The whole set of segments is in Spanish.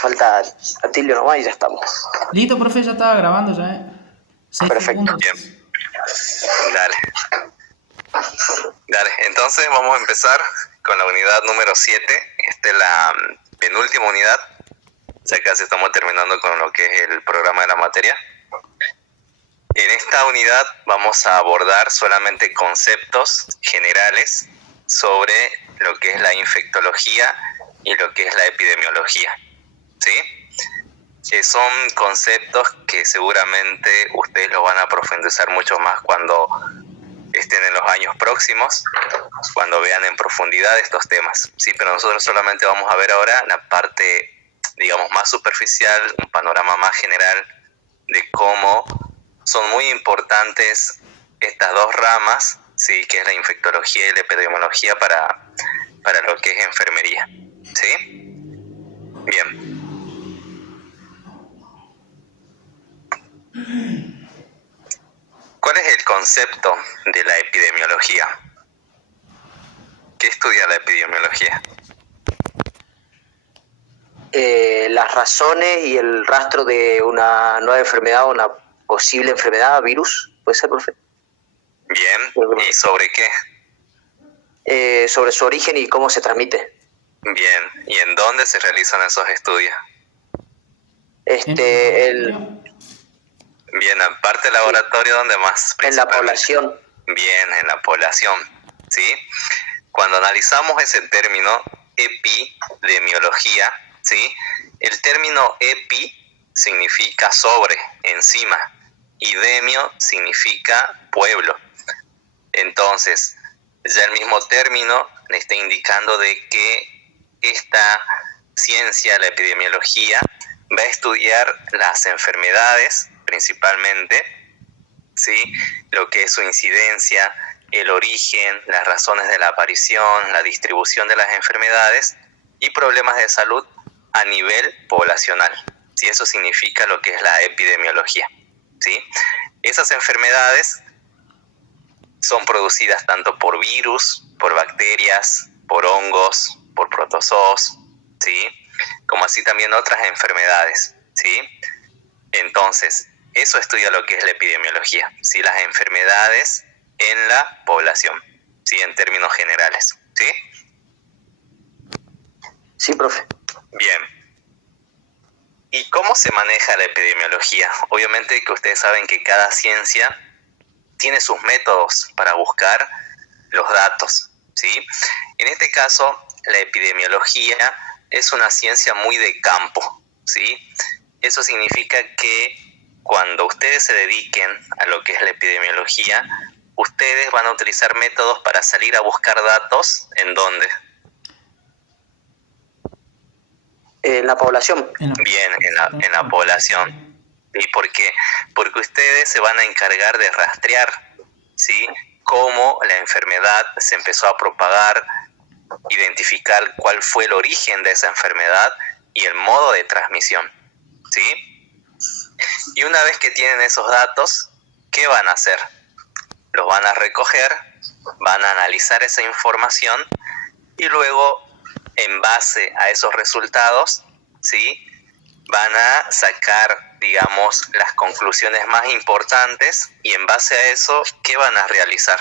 Falta Atilio nomás y ya estamos. Listo, profe, ya estaba grabando ya, ¿eh? 6 segundos. Bien, dale. Dale, entonces vamos a empezar con la unidad número 7. Esta es la penúltima unidad. Ya casi estamos terminando con lo que es el programa de la materia. En esta unidad vamos a abordar solamente conceptos generales sobre lo que es la infectología y lo que es la epidemiología, ¿sí? Que son conceptos que seguramente ustedes lo van a profundizar mucho más cuando estén en los años próximos, cuando vean en profundidad estos temas, ¿sí? Pero nosotros solamente vamos a ver ahora la parte, digamos, más superficial, un panorama más general de cómo son muy importantes estas dos ramas, ¿sí? Que es la infectología y la epidemiología para lo que es enfermería, ¿sí? Bien. ¿Cuál es el concepto de la epidemiología? ¿Qué estudia la epidemiología? Las razones y el rastro de una nueva enfermedad o una posible enfermedad, virus, ¿puede ser, profe? Bien, ¿y sobre qué? Sobre su origen y cómo se transmite. Bien, ¿y en dónde se realizan esos estudios? Bien, aparte del laboratorio, ¿dónde más? En la población. Bien, en la población, ¿sí? Cuando analizamos ese término, epidemiología, ¿sí? El término epi significa sobre, encima, y demio significa pueblo. Entonces, ya el mismo término le está indicando de que esta ciencia, la epidemiología, va a estudiar las enfermedades principalmente, ¿sí? Lo que es su incidencia, el origen, las razones de la aparición, la distribución de las enfermedades y problemas de salud a nivel poblacional, ¿sí? Eso significa lo que es la epidemiología, ¿sí? Esas enfermedades son producidas tanto por virus, por bacterias, por hongos, por protozoos, ¿sí? Como así también otras enfermedades, ¿sí? Entonces, eso estudia lo que es la epidemiología, ¿sí? Las enfermedades en la población, ¿sí? En términos generales, ¿sí? Sí, profe. Bien. ¿Y cómo se maneja la epidemiología? Obviamente que ustedes saben que cada ciencia tiene sus métodos para buscar los datos, ¿sí? En este caso, la epidemiología es una ciencia muy de campo, ¿sí? Eso significa que cuando ustedes se dediquen a lo que es la epidemiología, ustedes van a utilizar métodos para salir a buscar datos, ¿en dónde? En la población. Bien, en la población. ¿Y por qué? Porque ustedes se van a encargar de rastrear, ¿sí? Cómo la enfermedad se empezó a propagar, identificar cuál fue el origen de esa enfermedad y el modo de transmisión, ¿sí? Y una vez que tienen esos datos, ¿qué van a hacer? Los van a recoger, van a analizar esa información y luego, en base a esos resultados, ¿sí? Van a sacar, digamos, las conclusiones más importantes y en base a eso, ¿qué van a realizar?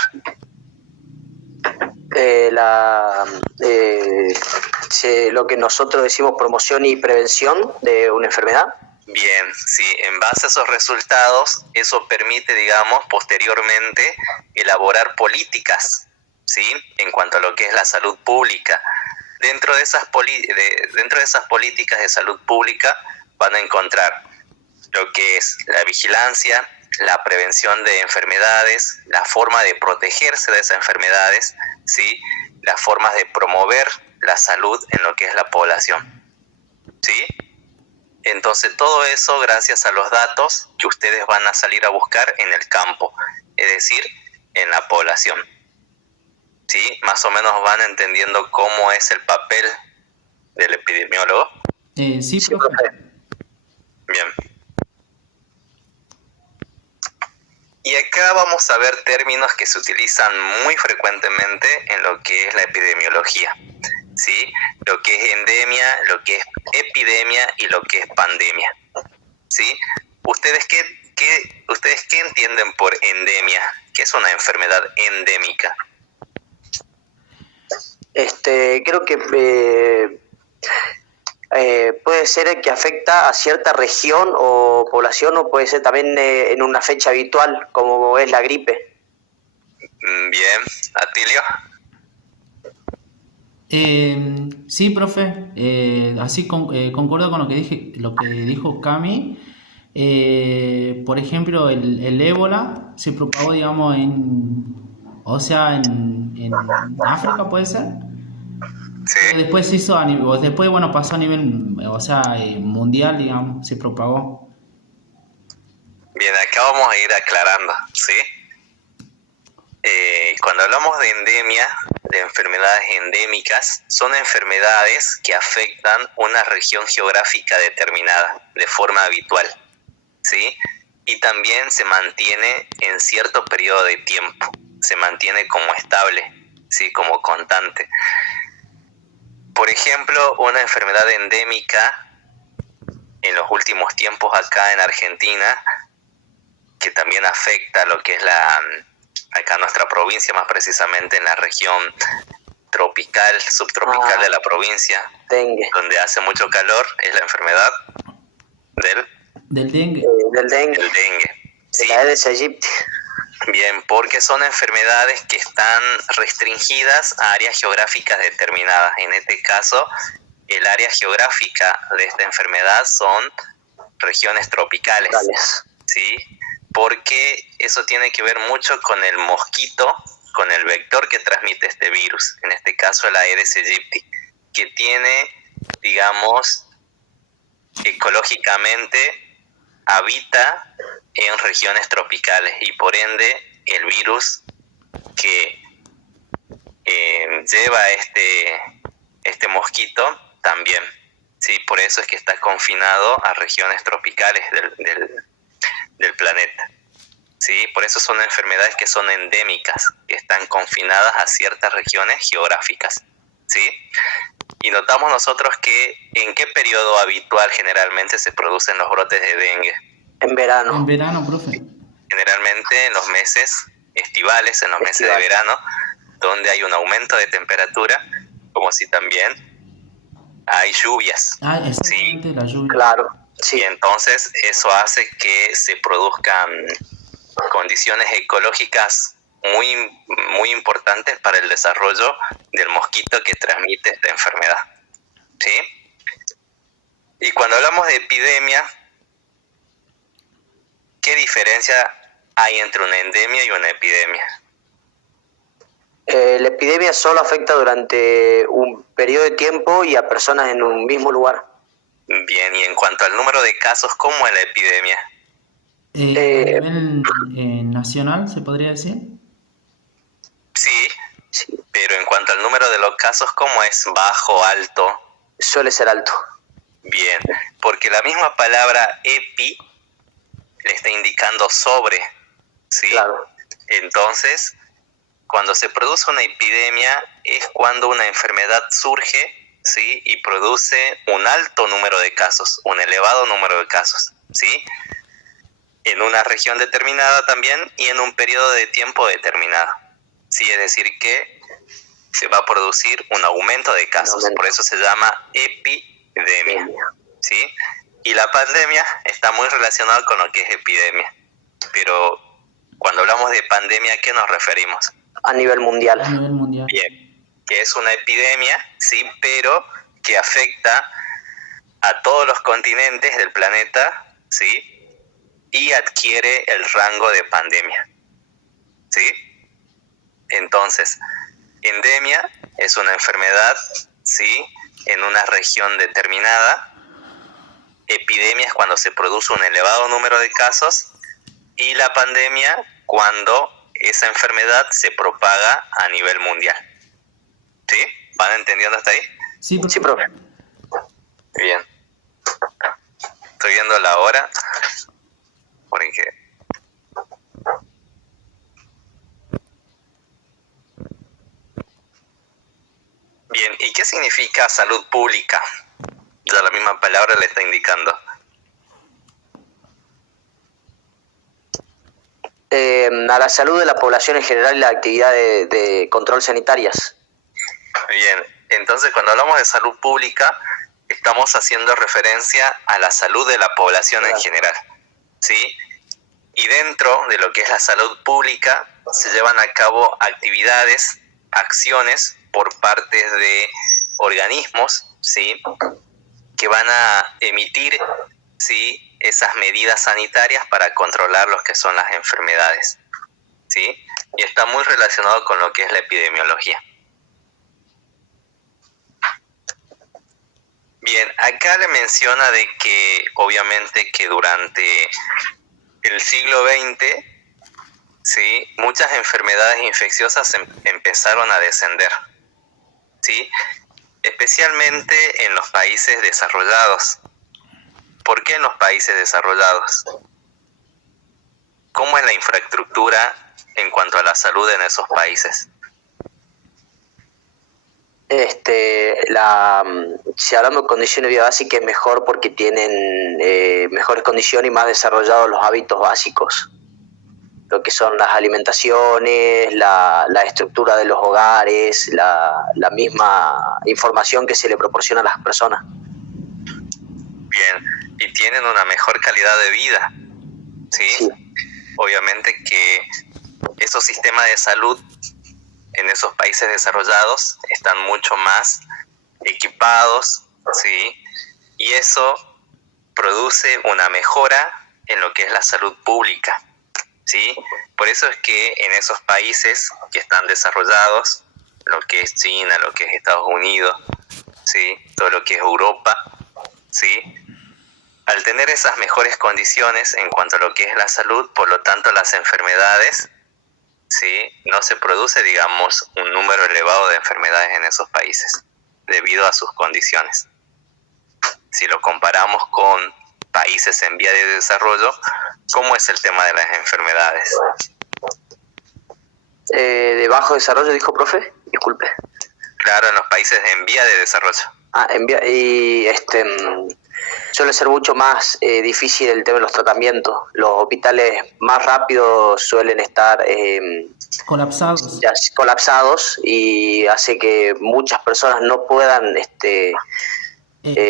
Lo que nosotros decimos promoción y prevención de una enfermedad. Bien, sí, en base a esos resultados, eso permite, digamos, posteriormente elaborar políticas, ¿sí? En cuanto a lo que es la salud pública. Dentro de esas políticas de salud pública van a encontrar lo que es la vigilancia, la prevención de enfermedades, la forma de protegerse de esas enfermedades, ¿sí? Las formas de promover la salud en lo que es la población, ¿sí? Entonces todo eso gracias a los datos que ustedes van a salir a buscar en el campo, es decir, en la población, ¿sí? Más o menos van entendiendo cómo es el papel del epidemiólogo. Sí, profe. Bien. Y acá vamos a ver términos que se utilizan muy frecuentemente en lo que es la epidemiología. ¿sí? Lo que es endemia, lo que es epidemia y lo que es pandemia, ¿sí? ¿Ustedes qué entienden por endemia? ¿Qué es una enfermedad endémica? Creo que puede ser que afecta a cierta región o población, o puede ser también en una fecha habitual, como es la gripe. Bien, Atilio. Sí, profe, así concuerdo con lo que dijo Cami. Por ejemplo, el ébola se propagó, digamos, en África, puede ser. Pero Sí. después se hizo después, bueno, pasó a nivel, mundial, digamos, se propagó. Bien, acá vamos a ir aclarando, ¿sí? Cuando hablamos de endemia, de enfermedades endémicas, son enfermedades que afectan una región geográfica determinada de forma habitual, ¿sí? Y también se mantiene en cierto periodo de tiempo, se mantiene como estable, ¿sí? Como constante. Por ejemplo, una enfermedad endémica en los últimos tiempos acá en Argentina, que también afecta lo que es acá nuestra provincia, más precisamente en la región tropical, subtropical de la provincia, Dengue. donde hace mucho calor, es la enfermedad Del dengue. Del dengue. del dengue. De Sí. la Aedes aegypti. Bien, porque son enfermedades que están restringidas a áreas geográficas determinadas. En este caso, el área geográfica de esta enfermedad son regiones tropicales, ¿sí? Porque eso tiene que ver mucho con el mosquito, con el vector que transmite este virus, en este caso la Aedes aegypti, que tiene, digamos, ecológicamente habita en regiones tropicales y por ende el virus que lleva este mosquito también, ¿sí? Por eso es que está confinado a regiones tropicales del planeta, ¿sí? Por eso son enfermedades que son endémicas, que están confinadas a ciertas regiones geográficas, ¿sí? Y notamos nosotros que en qué periodo habitual generalmente se producen los brotes de dengue. En verano. En verano, profe. Generalmente en los meses estivales, en los meses de verano, donde hay un aumento de temperatura, como si también hay lluvias. Exactamente, ¿sí? la lluvia. Claro, sí. Y entonces eso hace que se produzcan condiciones ecológicas muy importantes para el desarrollo del mosquito que transmite esta enfermedad, ¿sí? Y cuando hablamos de epidemia, ¿qué diferencia hay entre una endemia y una epidemia? La epidemia solo afecta durante un periodo de tiempo y a personas en un mismo lugar. Bien, y en cuanto al número de casos, ¿cómo es la epidemia? A nivel nacional, ¿se podría decir? Sí, pero en cuanto al número de los casos, ¿cómo es? ¿Bajo, alto? Suele ser alto. Bien, porque la misma palabra epi le está indicando sobre, ¿sí? Claro. Entonces, cuando se produce una epidemia es cuando una enfermedad surge, ¿sí? Y produce un alto número de casos, un elevado número de casos, ¿sí? En una región determinada también y en un periodo de tiempo determinado, ¿sí? Es decir que se va a producir un aumento de casos, por eso se llama epidemia, ¿sí? Y la pandemia está muy relacionada con lo que es epidemia, pero cuando hablamos de pandemia, ¿a qué nos referimos? A nivel mundial. A nivel mundial. Bien, que es una epidemia, sí, pero que afecta a todos los continentes del planeta, ¿sí? Y adquiere el rango de pandemia, ¿sí? Entonces, endemia es una enfermedad, ¿sí? En una región determinada. Epidemia es cuando se produce un elevado número de casos y la pandemia cuando esa enfermedad se propaga a nivel mundial. ¿Sí? ¿Van entendiendo hasta ahí? Sí, profe. Sí, profe. Bien. Estoy viendo la hora. Porque... Bien, ¿y qué significa significa salud pública. Ya la misma palabra le está indicando. A la salud de la población en general y la actividad de control sanitarias. Bien, entonces cuando hablamos de salud pública, estamos haciendo referencia a la salud de la población en general, ¿sí? Y dentro de lo que es la salud pública se llevan a cabo actividades, acciones por parte de organismos, ¿sí? Que van a emitir, ¿sí? Esas medidas sanitarias para controlar lo que son las enfermedades, ¿sí? Y está muy relacionado con lo que es la epidemiología. Bien, acá le menciona de que obviamente que durante el siglo XX, ¿sí? Muchas enfermedades infecciosas empezaron a descender, ¿sí? Especialmente en los países desarrollados. ¿Por qué en los países desarrollados? ¿Cómo es la infraestructura en cuanto a la salud en esos países? Si hablamos de condiciones de vida básica, es mejor porque tienen mejores condiciones y más desarrollados los hábitos básicos, lo que son las alimentaciones, la estructura de los hogares, la misma información que se le proporciona a las personas. Bien, y tienen una mejor calidad de vida, ¿sí? Sí. Obviamente que esos sistemas de salud en esos países desarrollados están mucho más equipados, ¿sí? Y eso produce una mejora en lo que es la salud pública, ¿sí? Por eso es que en esos países que están desarrollados, lo que es China, lo que es Estados Unidos, ¿sí? Todo lo que es Europa, ¿sí? Al tener esas mejores condiciones en cuanto a lo que es la salud, por lo tanto las enfermedades, ¿sí? No se produce, digamos, un número elevado de enfermedades en esos países debido a sus condiciones. Si lo comparamos con países en vía de desarrollo, ¿cómo es el tema de las enfermedades? ¿De bajo desarrollo, dijo profe? Disculpe. Claro, en los países en vía de desarrollo. Suele ser mucho más difícil el tema de los tratamientos. Los hospitales más rápidos suelen estar colapsados y hace que muchas personas no puedan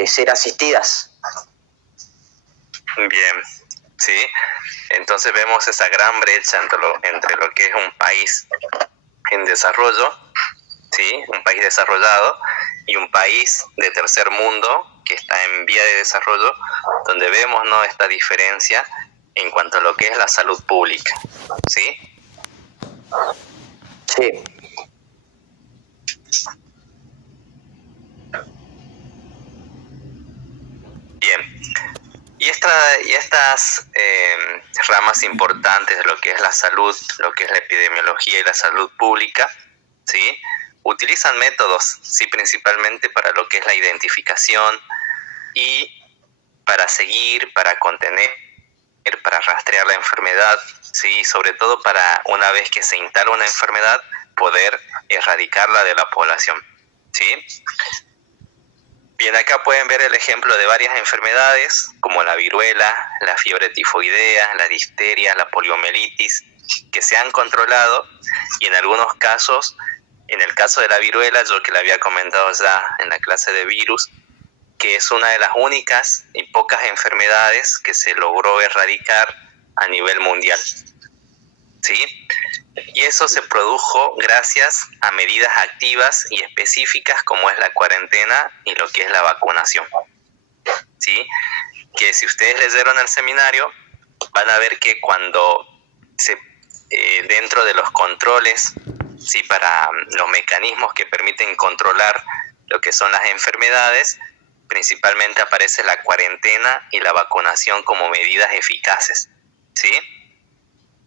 ser asistidas. Bien, sí. Entonces vemos esa gran brecha entre lo que es un país en desarrollo, ¿sí? Un país desarrollado y un país de tercer mundo que está en vía de desarrollo, donde vemos, ¿no?, esta diferencia en cuanto a lo que es la salud pública, ¿sí? Sí. Bien. Y estas ramas importantes de lo que es la salud, lo que es la epidemiología y la salud pública, ¿sí? Utilizan métodos, sí, principalmente para lo que es la identificación y para seguir, para contener, para rastrear la enfermedad, sí, sobre todo para una vez que se instala una enfermedad, poder erradicarla de la población, ¿sí? Bien, acá pueden ver el ejemplo de varias enfermedades como la viruela, la fiebre tifoidea, la difteria, la poliomielitis, que se han controlado y en algunos casos, en el caso de la viruela, yo que le había comentado ya en la clase de virus, que es una de las únicas y pocas enfermedades que se logró erradicar a nivel mundial, ¿sí? Y eso se produjo gracias a medidas activas y específicas como es la cuarentena y lo que es la vacunación, ¿sí? Que si ustedes leyeron el seminario, van a ver que cuando dentro de los controles, ¿sí?, para los mecanismos que permiten controlar lo que son las enfermedades, principalmente aparece la cuarentena y la vacunación como medidas eficaces, ¿sí?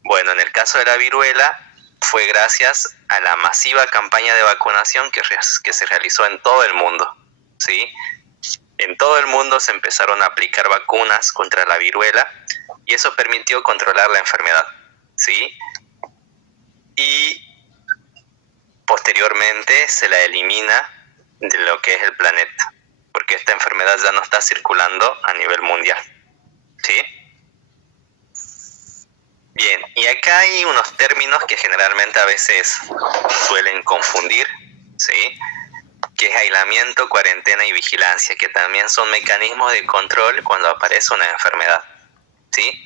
Bueno, en el caso de la viruela fue gracias a la masiva campaña de vacunación que se realizó en todo el mundo, ¿sí? En todo el mundo se empezaron a aplicar vacunas contra la viruela y eso permitió controlar la enfermedad, ¿sí? Y posteriormente se la elimina de lo que es el planeta, porque esta enfermedad ya no está circulando a nivel mundial, ¿sí? Bien, y acá hay unos términos que generalmente a veces suelen confundir, ¿sí? Que es aislamiento, cuarentena y vigilancia, que también son mecanismos de control cuando aparece una enfermedad, ¿sí?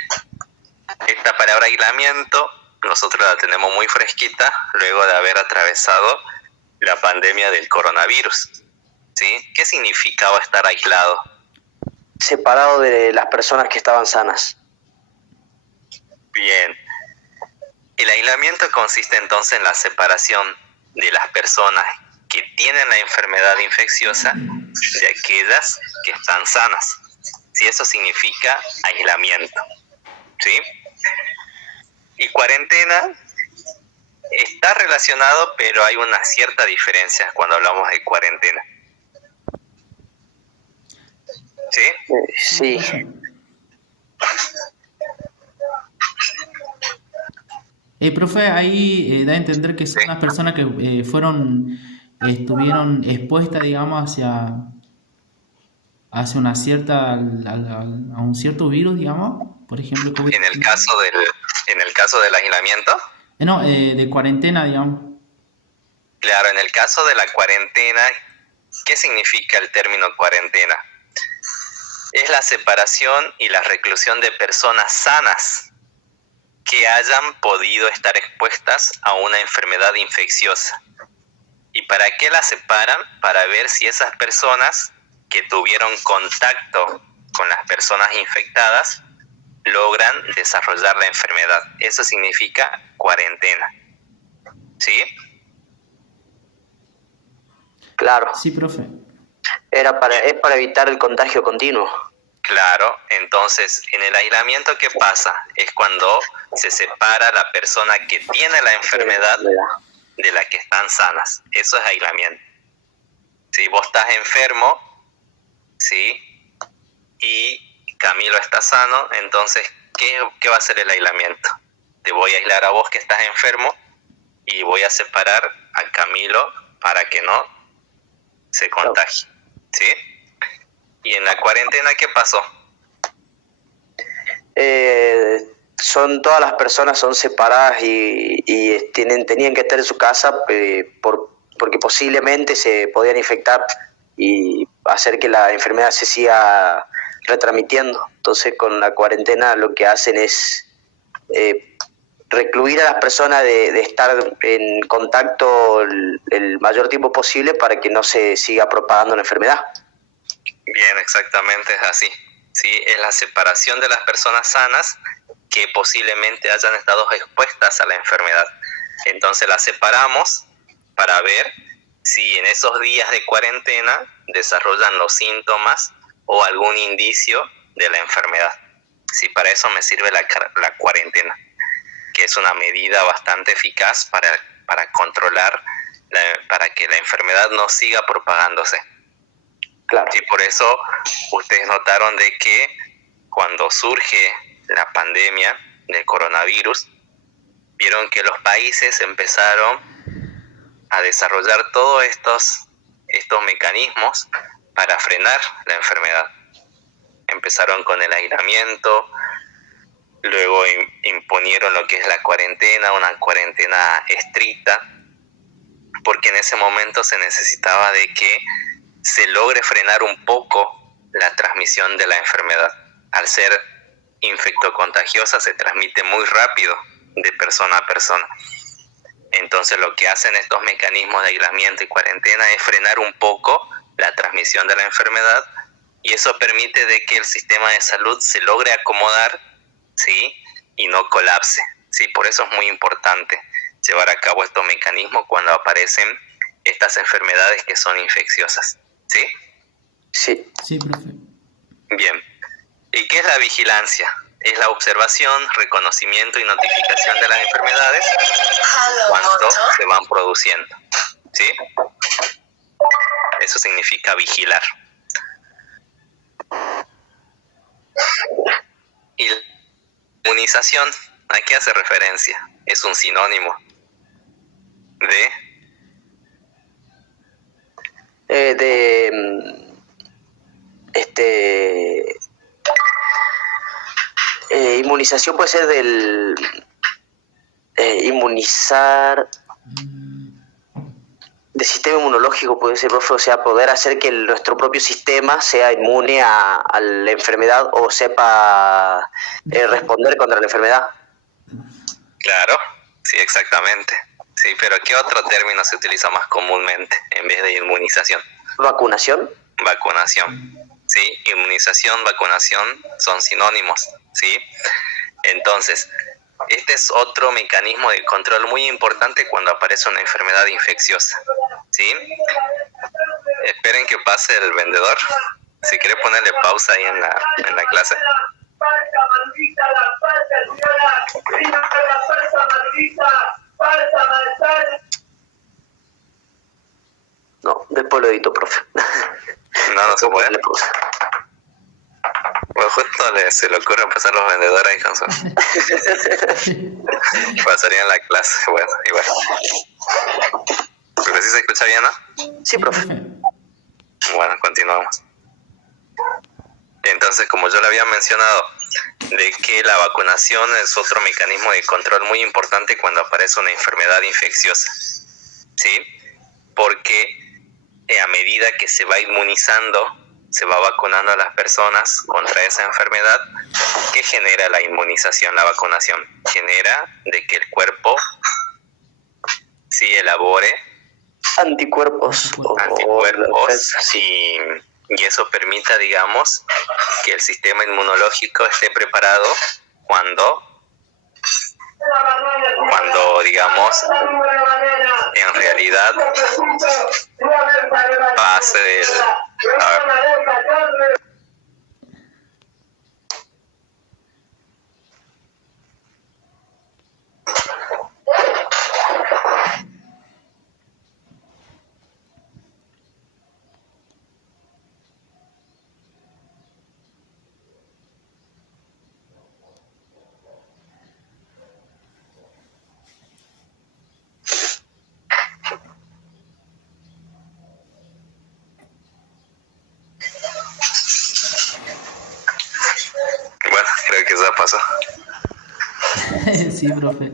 Esta palabra aislamiento nosotros la tenemos muy fresquita luego de haber atravesado la pandemia del coronavirus, ¿sí? ¿Qué significaba estar aislado? Separado de las personas que estaban sanas. Bien. El aislamiento consiste entonces en la separación de las personas que tienen la enfermedad infecciosa de aquellas que están sanas. ¿Sí? Eso significa aislamiento, ¿sí? Y cuarentena está relacionado, pero hay una cierta diferencia cuando hablamos de cuarentena. ¿Sí? Sí. Profe, ahí da a entender que son las personas que estuvieron expuestas, digamos, hacia una cierta, a un cierto virus, digamos, por ejemplo, COVID. En el caso del aislamiento. No, de cuarentena, digamos. Claro, en el caso de la cuarentena, ¿qué significa el término cuarentena? Es la separación y la reclusión de personas sanas que hayan podido estar expuestas a una enfermedad infecciosa. ¿Y para qué las separan? Para ver si esas personas que tuvieron contacto con las personas infectadas logran desarrollar la enfermedad. Eso significa cuarentena. ¿Sí? Claro. Sí, profe. Es para evitar el contagio continuo. Claro, entonces en el aislamiento, ¿qué pasa? Es cuando se separa la persona que tiene la enfermedad de la que están sanas. Eso es aislamiento. Si vos estás enfermo, ¿sí? Y Camilo está sano, entonces, ¿qué va a ser el aislamiento? Te voy a aislar a vos que estás enfermo y voy a separar a Camilo para que no se contagie, ¿sí? ¿Y en la cuarentena qué pasó? Todas las personas son separadas y tenían que estar en su casa porque posiblemente se podían infectar y hacer que la enfermedad se siga retransmitiendo. Entonces con la cuarentena lo que hacen es recluir a las personas de estar en contacto el mayor tiempo posible para que no se siga propagando la enfermedad. Bien, exactamente es así. Sí, es la separación de las personas sanas que posiblemente hayan estado expuestas a la enfermedad. Entonces las separamos para ver si en esos días de cuarentena desarrollan los síntomas o algún indicio de la enfermedad. Sí, para eso me sirve la cuarentena, que es una medida bastante eficaz para controlar, para que la enfermedad no siga propagándose. Claro. Y por eso ustedes notaron de que cuando surge la pandemia del coronavirus, vieron que los países empezaron a desarrollar todos estos mecanismos para frenar la enfermedad. Empezaron con el aislamiento, luego imponieron lo que es la cuarentena, una cuarentena estricta, porque en ese momento se necesitaba de que se logre frenar un poco la transmisión de la enfermedad. Al ser infectocontagiosa se transmite muy rápido de persona a persona. Entonces lo que hacen estos mecanismos de aislamiento y cuarentena es frenar un poco la transmisión de la enfermedad y eso permite de que el sistema de salud se logre acomodar, ¿sí? Y no colapse, ¿sí? Por eso es muy importante llevar a cabo estos mecanismos cuando aparecen estas enfermedades que son infecciosas. ¿Sí? Sí. Sí, profe. Bien. ¿Y qué es la vigilancia? Es la observación, reconocimiento y notificación de las enfermedades cuando se van produciendo. ¿Sí? Eso significa vigilar. Y la inmunización, ¿a qué hace referencia? Es un sinónimo de Inmunización puede ser del inmunizar del sistema inmunológico, puede ser, profe, o sea, poder hacer que nuestro propio sistema sea inmune a la enfermedad o sepa responder contra la enfermedad. Claro, sí, exactamente. Sí, pero ¿qué otro término se utiliza más comúnmente en vez de inmunización? ¿Vacunación? Vacunación. Sí, inmunización, vacunación son sinónimos, ¿sí? Entonces, este es otro mecanismo de control muy importante cuando aparece una enfermedad infecciosa, ¿sí? Esperen que pase el vendedor. Si quiere ponerle pausa ahí en la clase. Falsa maldita, la falsa señora, vino con la falsa maldita, falsa maldita. No, después lo edito, profe. No se puede. Le puse. Pues justo se le ocurre pasar los vendedores ahí con su... Pasarían la clase, bueno, igual. Pero sí se escucha bien, ¿no? Sí, profe. Bueno, continuamos. Entonces, como yo le había mencionado, de que la vacunación es otro mecanismo de control muy importante cuando aparece una enfermedad infecciosa, ¿sí? Porque a medida que se va inmunizando, se va vacunando a las personas contra esa enfermedad. ¿Qué genera la inmunización, la vacunación? Genera de que el cuerpo sí elabore Anticuerpos. Y eso permita, digamos, que el sistema inmunológico esté preparado cuando digamos, en realidad pase del... Bueno, creo que ya pasó. Sí, profe.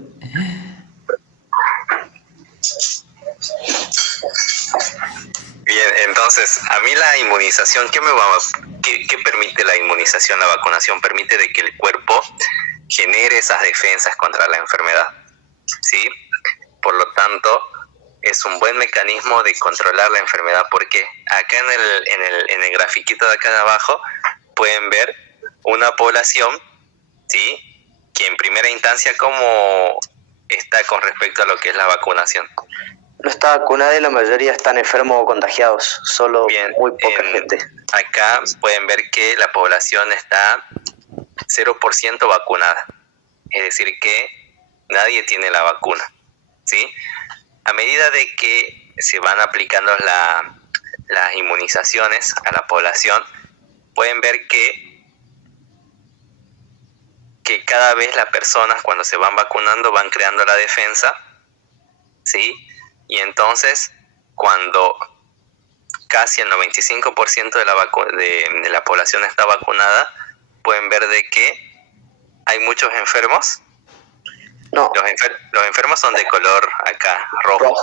Bien, entonces, a mí la inmunización, ¿qué permite la inmunización? La vacunación permite de que el cuerpo genere esas defensas contra la enfermedad, ¿sí? Por lo tanto, es un buen mecanismo de controlar la enfermedad, porque acá en el grafiquito de acá de abajo pueden ver una población, ¿sí?, que en primera instancia cómo está con respecto a lo que es la vacunación. No está vacunada y la mayoría están enfermos o contagiados, solo Bien, muy poca gente. Acá pueden ver que la población está 0% vacunada, es decir que nadie tiene la vacuna, ¿sí? A medida de que se van aplicando las inmunizaciones a la población, pueden ver que cada vez las personas cuando se van vacunando van creando la defensa, ¿sí? Y entonces cuando casi el 95% de la población está vacunada, pueden ver de que hay muchos enfermos. No. Los enfermos son de color acá, rojo.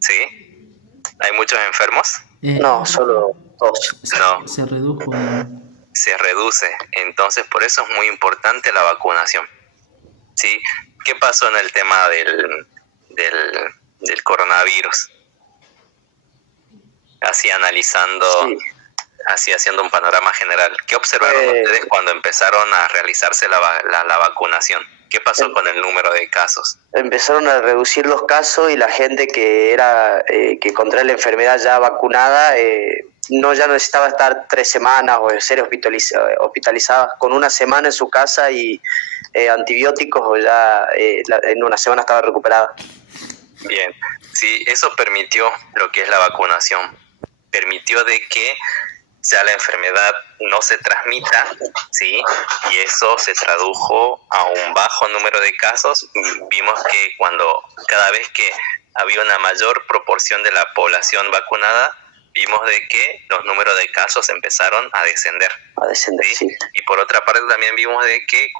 ¿Sí? ¿Hay muchos enfermos? No, solo 2. No. Se redujo. Se reduce. Entonces, por eso es muy importante la vacunación. ¿Sí? ¿Qué pasó en el tema del coronavirus? Así analizando, Sí. así haciendo un panorama general. ¿Qué observaron ustedes cuando empezaron a realizarse la vacunación? ¿Qué pasó con el número de casos? Empezaron a reducir los casos y la gente que que contrae la enfermedad ya vacunada ya no necesitaba estar 3 semanas o ser hospitalizada. Con 1 semana en su casa y antibióticos o ya en 1 semana estaba recuperada. Bien, sí, eso permitió lo que es la vacunación. Permitió de que ya la enfermedad no se transmita, ¿sí? Y eso se tradujo a un bajo número de casos. Vimos que cada vez que había una mayor proporción de la población vacunada, vimos de que los números de casos empezaron a descender. A descender, ¿sí? sí. Y por otra parte también vimos de que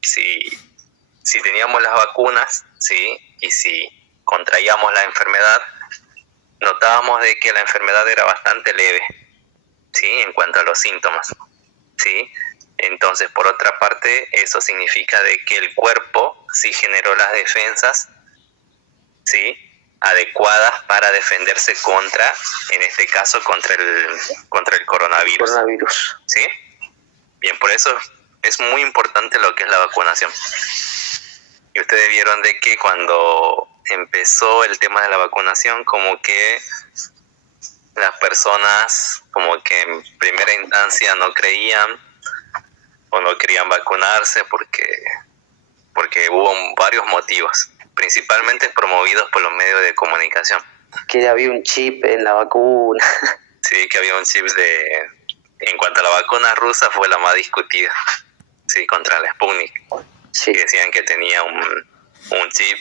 si teníamos las vacunas, ¿sí? Y si contraíamos la enfermedad, notábamos de que la enfermedad era bastante leve, ¿sí? En cuanto a los síntomas, ¿sí? Entonces, por otra parte, eso significa de que el cuerpo sí generó las defensas, ¿sí? Adecuadas para defenderse contra, en este caso, contra el coronavirus. Coronavirus. ¿Sí? Bien, por eso es muy importante lo que es la vacunación. Y ustedes vieron de que cuando empezó el tema de la vacunación, como que las personas como que en primera instancia no creían o no querían vacunarse porque hubo varios motivos, principalmente promovidos por los medios de comunicación. Que había un chip en la vacuna. Sí, que había un chip en cuanto a la vacuna rusa fue la más discutida, sí, contra la Sputnik. Sí. Que decían que tenía un chip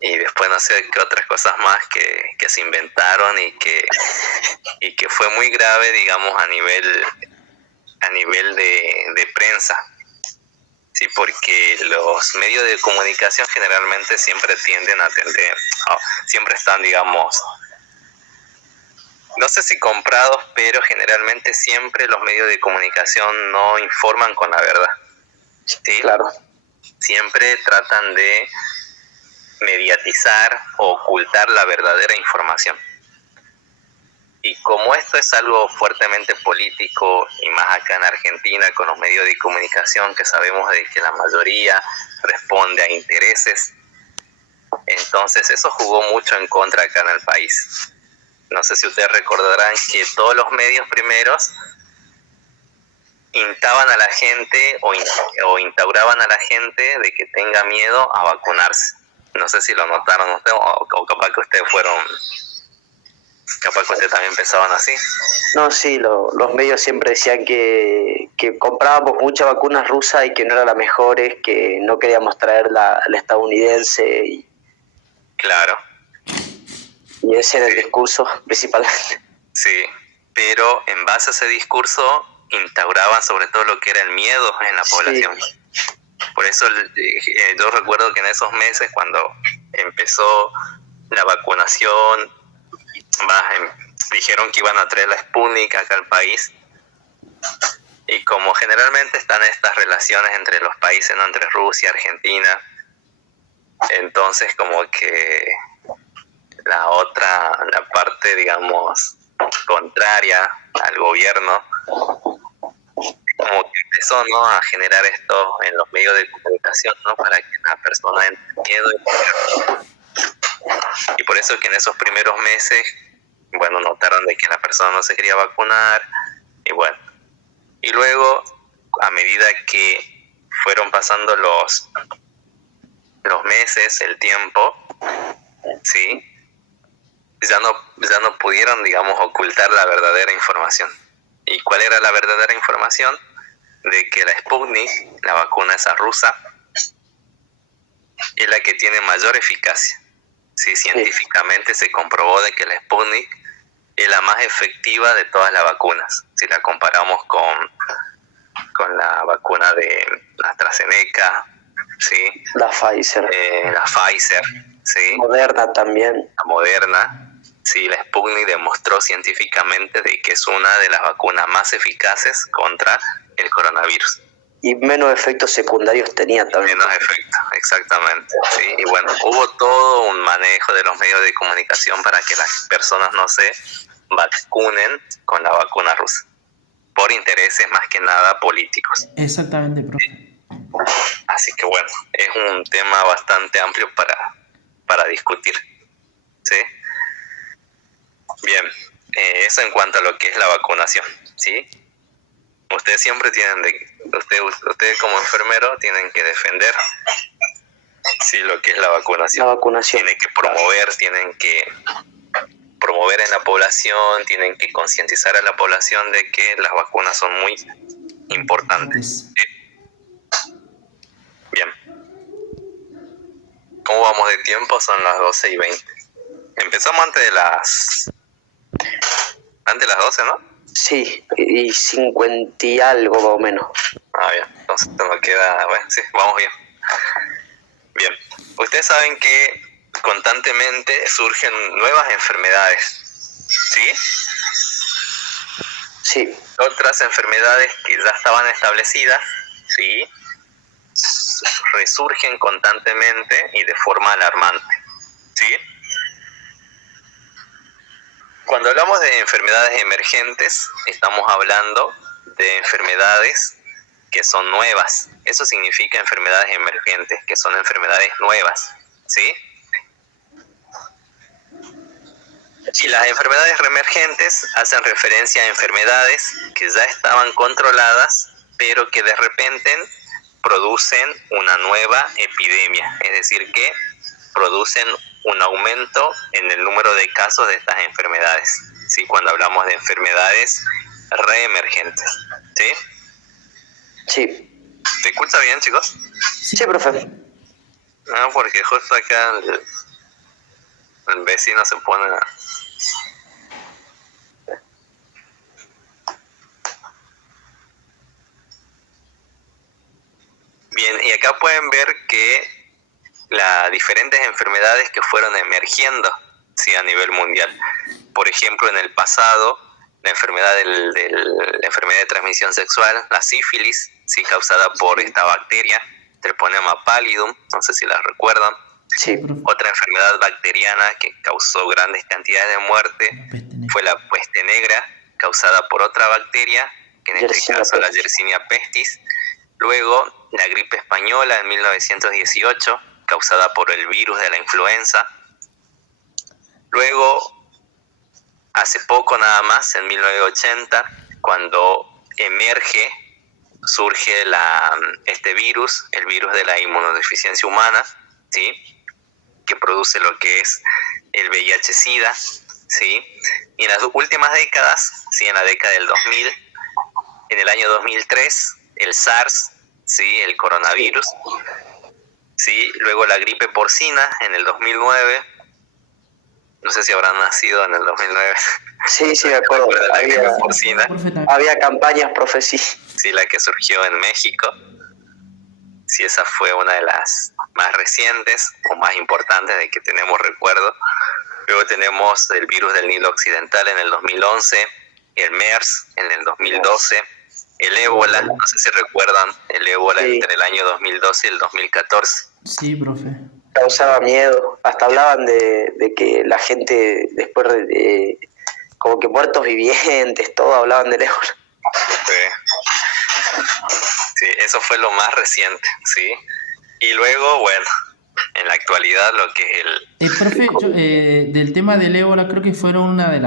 y después no sé qué otras cosas más que se inventaron y que fue muy grave, digamos, a nivel de prensa. Sí, porque los medios de comunicación generalmente siempre tienden a siempre están, digamos, no sé si comprados, pero generalmente siempre los medios de comunicación no informan con la verdad. ¿Sí? Claro. Siempre tratan de mediatizar o ocultar la verdadera información. Y como esto es algo fuertemente político, y más acá en Argentina con los medios de comunicación, que sabemos de que la mayoría responde a intereses, entonces eso jugó mucho en contra acá en el país. No sé si ustedes recordarán que todos los medios primeros instaban a la gente o instauraban a la gente de que tenga miedo a vacunarse. No sé si lo notaron ustedes o capaz que ustedes también pensaban así. No, sí, los medios siempre decían que comprábamos muchas vacunas rusas y que no eran las mejores, que no queríamos traer la estadounidense. Claro. Y ese era el discurso principalmente. Sí, pero en base a ese discurso instauraban sobre todo lo que era el miedo en la población. Sí. Por eso yo recuerdo que en esos meses cuando empezó la vacunación, dijeron que iban a traer la Sputnik acá al país, y como generalmente están estas relaciones entre los países, ¿no? Entre Rusia, Argentina, entonces como que la parte, digamos, contraria al gobierno, como que empezó, ¿no?, a generar esto en los medios de comunicación, ¿no?, para que la persona entre miedo y por eso que en esos primeros meses, bueno, notaron de que la persona no se quería vacunar, y bueno, y luego a medida que fueron pasando los meses, el tiempo, sí, ya no pudieron, digamos, ocultar la verdadera información. ¿Y cuál era la verdadera información? De que la Sputnik, la vacuna esa rusa, es la que tiene mayor eficacia. Sí, científicamente se comprobó de que la Sputnik es la más efectiva de todas las vacunas. Si la comparamos con la vacuna de AstraZeneca, ¿sí? La Pfizer. La Pfizer, ¿sí? Moderna también. La Moderna. Sí, la Sputnik demostró científicamente de que es una de las vacunas más eficaces contra el coronavirus. Y menos efectos secundarios tenía también. Menos efectos, exactamente. Sí, y bueno, hubo todo un manejo de los medios de comunicación para que las personas no se vacunen con la vacuna rusa, por intereses más que nada políticos. Exactamente, profe. Así que bueno, es un tema bastante amplio para discutir, ¿sí? Bien, eso en cuanto a lo que es la vacunación, ¿sí? Ustedes siempre ustedes como enfermero tienen que defender, sí, lo que es la vacunación. La vacunación. Tienen que promover en la población, tienen que concientizar a la población de que las vacunas son muy importantes. ¿Sí? Bien. ¿Cómo vamos de tiempo? Son las 12:20. Empezamos antes de las Antes de las 12, ¿no? Sí, y 50 y algo más o menos. Ah, bien. Entonces nos queda... Bueno, sí, vamos bien. Bien. Ustedes saben que constantemente surgen nuevas enfermedades, ¿sí? Sí, Otras enfermedades que ya estaban establecidas, ¿sí? Resurgen constantemente y de forma alarmante, ¿sí? Cuando hablamos de enfermedades emergentes, estamos hablando de enfermedades que son nuevas. Eso significa enfermedades emergentes, que son enfermedades nuevas, ¿sí? Y las enfermedades reemergentes hacen referencia a enfermedades que ya estaban controladas, pero que de repente producen una nueva epidemia, es decir, que producen un aumento en el número de casos de estas enfermedades, ¿sí? Cuando hablamos de enfermedades reemergentes, ¿sí? sí. ¿Se escucha bien, chicos? Sí, profe. No, porque justo acá el vecino se pone a... Bien, y acá pueden ver que las diferentes enfermedades que fueron emergiendo, sí, a nivel mundial. Por ejemplo, en el pasado, la enfermedad la enfermedad de transmisión sexual, la sífilis, sí, causada por esta bacteria, Treponema pallidum, no sé si la recuerdan. Sí, Otra enfermedad bacteriana que causó grandes cantidades de muerte fue la peste negra, causada por otra bacteria, que en este Yersinia caso la pestis. Yersinia pestis. Luego, la gripe española en 1918, causada por el virus de la influenza. Luego, hace poco nada más, en 1980, cuando surge este virus, el virus de la inmunodeficiencia humana, ¿sí? Que produce lo que es el VIH-Sida, ¿sí? Y en las últimas décadas, ¿sí? En la década del 2000, en el año 2003, el SARS, ¿sí? El coronavirus, ¿sí? Luego la gripe porcina en el 2009, no sé si habrán nacido en el 2009. Sí, me acuerdo. La gripe porcina, Había campañas, profe, sí. sí, la que surgió en México. Sí, esa fue una de las más recientes o más importantes de que tenemos recuerdo. Luego tenemos el virus del Nilo Occidental en el 2011, el MERS en el 2012, el ébola, no sé si recuerdan, el ébola Sí. entre el año 2012 y el 2014. Sí, profe. Causaba miedo. Hasta hablaban de que la gente después como que muertos vivientes, todo hablaban del ébola. Sí, eso fue lo más reciente, ¿sí? Y luego, bueno, en la actualidad lo que es Profe, yo, del tema del ébola creo que fueron una de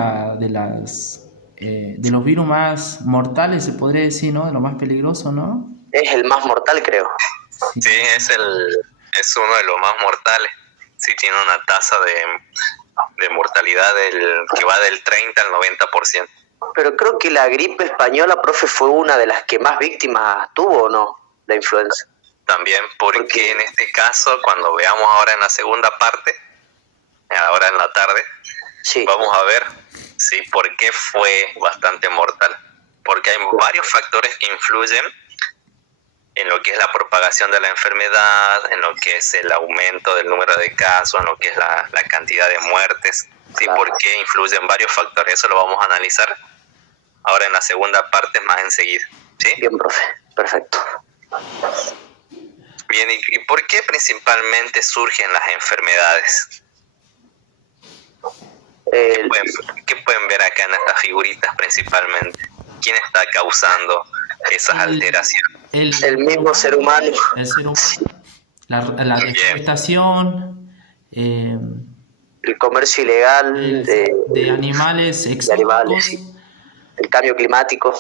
los virus más mortales, se podría decir, ¿no? De lo más peligroso, ¿no? Es el más mortal, creo. Sí, es uno de los más mortales. Sí, tiene una tasa de mortalidad que va del 30 al 90%. Pero creo que la gripe española, profe, fue una de las que más víctimas tuvo, ¿o no? La influenza. También porque en este caso, cuando veamos ahora en la segunda parte, ahora en la tarde, Sí. vamos a ver, sí, por qué fue bastante mortal. Porque hay varios factores que influyen en lo que es la propagación de la enfermedad, en lo que es el aumento del número de casos, en lo que es la cantidad de muertes, sí, Claro. porque influyen varios factores. Eso lo vamos a analizar ahora en la segunda parte más enseguida, ¿sí? Bien, profe. Perfecto. Bien, ¿y por qué principalmente surgen las enfermedades? ¿Qué pueden ver acá en estas figuritas principalmente? ¿Quién está causando esas alteraciones? El mismo ser humano. El ser humano. La deforestación, El comercio ilegal de animales exóticos. El cambio climático.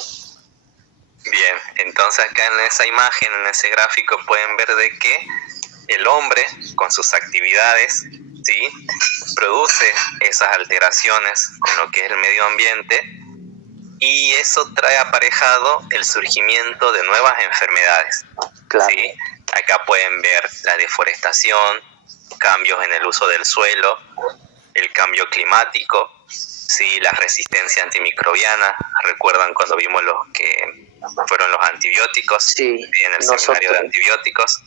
Bien, entonces acá en esa imagen, en ese gráfico, pueden ver de que el hombre, con sus actividades, ¿sí?, produce esas alteraciones en lo que es el medio ambiente, y eso trae aparejado el surgimiento de nuevas enfermedades. Claro. ¿Sí? Acá pueden ver la deforestación, cambios en el uso del suelo, el cambio climático, sí, la resistencia antimicrobiana. ¿Recuerdan cuando vimos los que fueron los antibióticos? Sí, En el seminario de antibióticos,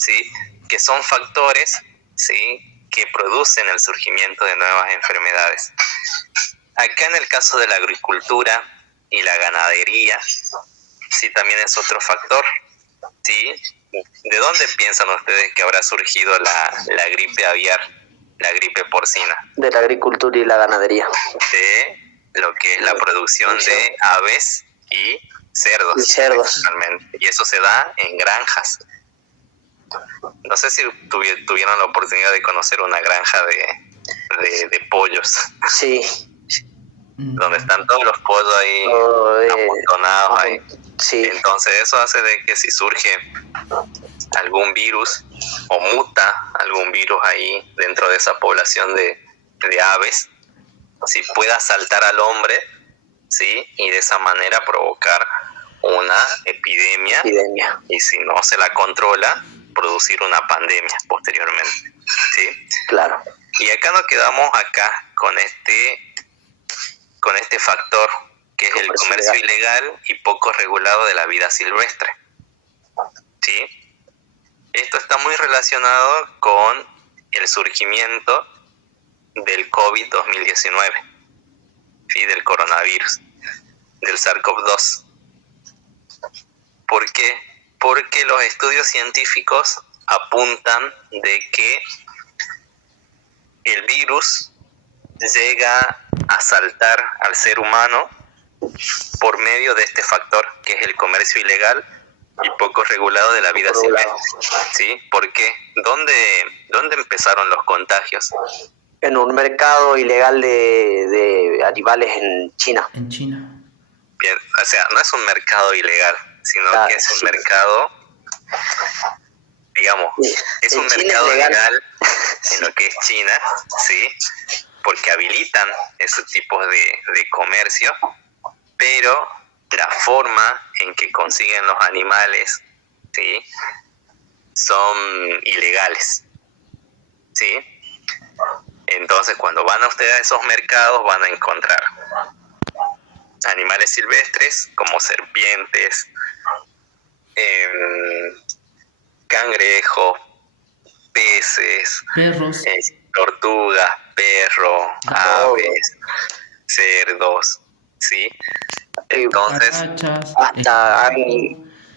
sí, que son factores, sí, que producen el surgimiento de nuevas enfermedades. Acá en el caso de la agricultura y la ganadería, sí, también es otro factor, sí. ¿De dónde piensan ustedes que habrá surgido la gripe aviar, la gripe porcina? De la agricultura y la ganadería. De lo que es la producción de aves y cerdos. Y cerdos. Y eso se da en granjas. No sé si tuvieron la oportunidad de conocer una granja de pollos. Sí. Donde están todos los pollos ahí amontonados ahí. Sí. Entonces eso hace de que si surge algún virus o muta algún virus ahí dentro de esa población de aves, si pueda saltar al hombre, sí, y de esa manera provocar una epidemia. Y si no se la controla, producir una pandemia posteriormente, ¿sí? Claro. Y acá nos quedamos con este factor que es el comercio ilegal y poco regulado de la vida silvestre, ¿sí? Esto está muy relacionado con el surgimiento del COVID-2019, ¿sí? Del coronavirus, del SARS-CoV-2. ¿Por qué? Porque los estudios científicos apuntan de que el virus llega a saltar al ser humano por medio de este factor, que es el comercio ilegal y poco regulado de la vida silvestre. ¿Sí? ¿Por qué? ¿Dónde empezaron los contagios? En un mercado ilegal de animales en China. En China. Bien, o sea, no es un mercado ilegal, sino que es un mercado, digamos, es un mercado legal en lo que es China, ¿sí? Porque habilitan ese tipo de comercio, pero la forma en que consiguen los animales, ¿sí? Son ilegales, ¿sí? Entonces, cuando van a ustedes a esos mercados, van a encontrar animales silvestres como serpientes, cangrejos, peces, perros, tortugas, perros, aves, cerdos, ¿sí? Entonces, hasta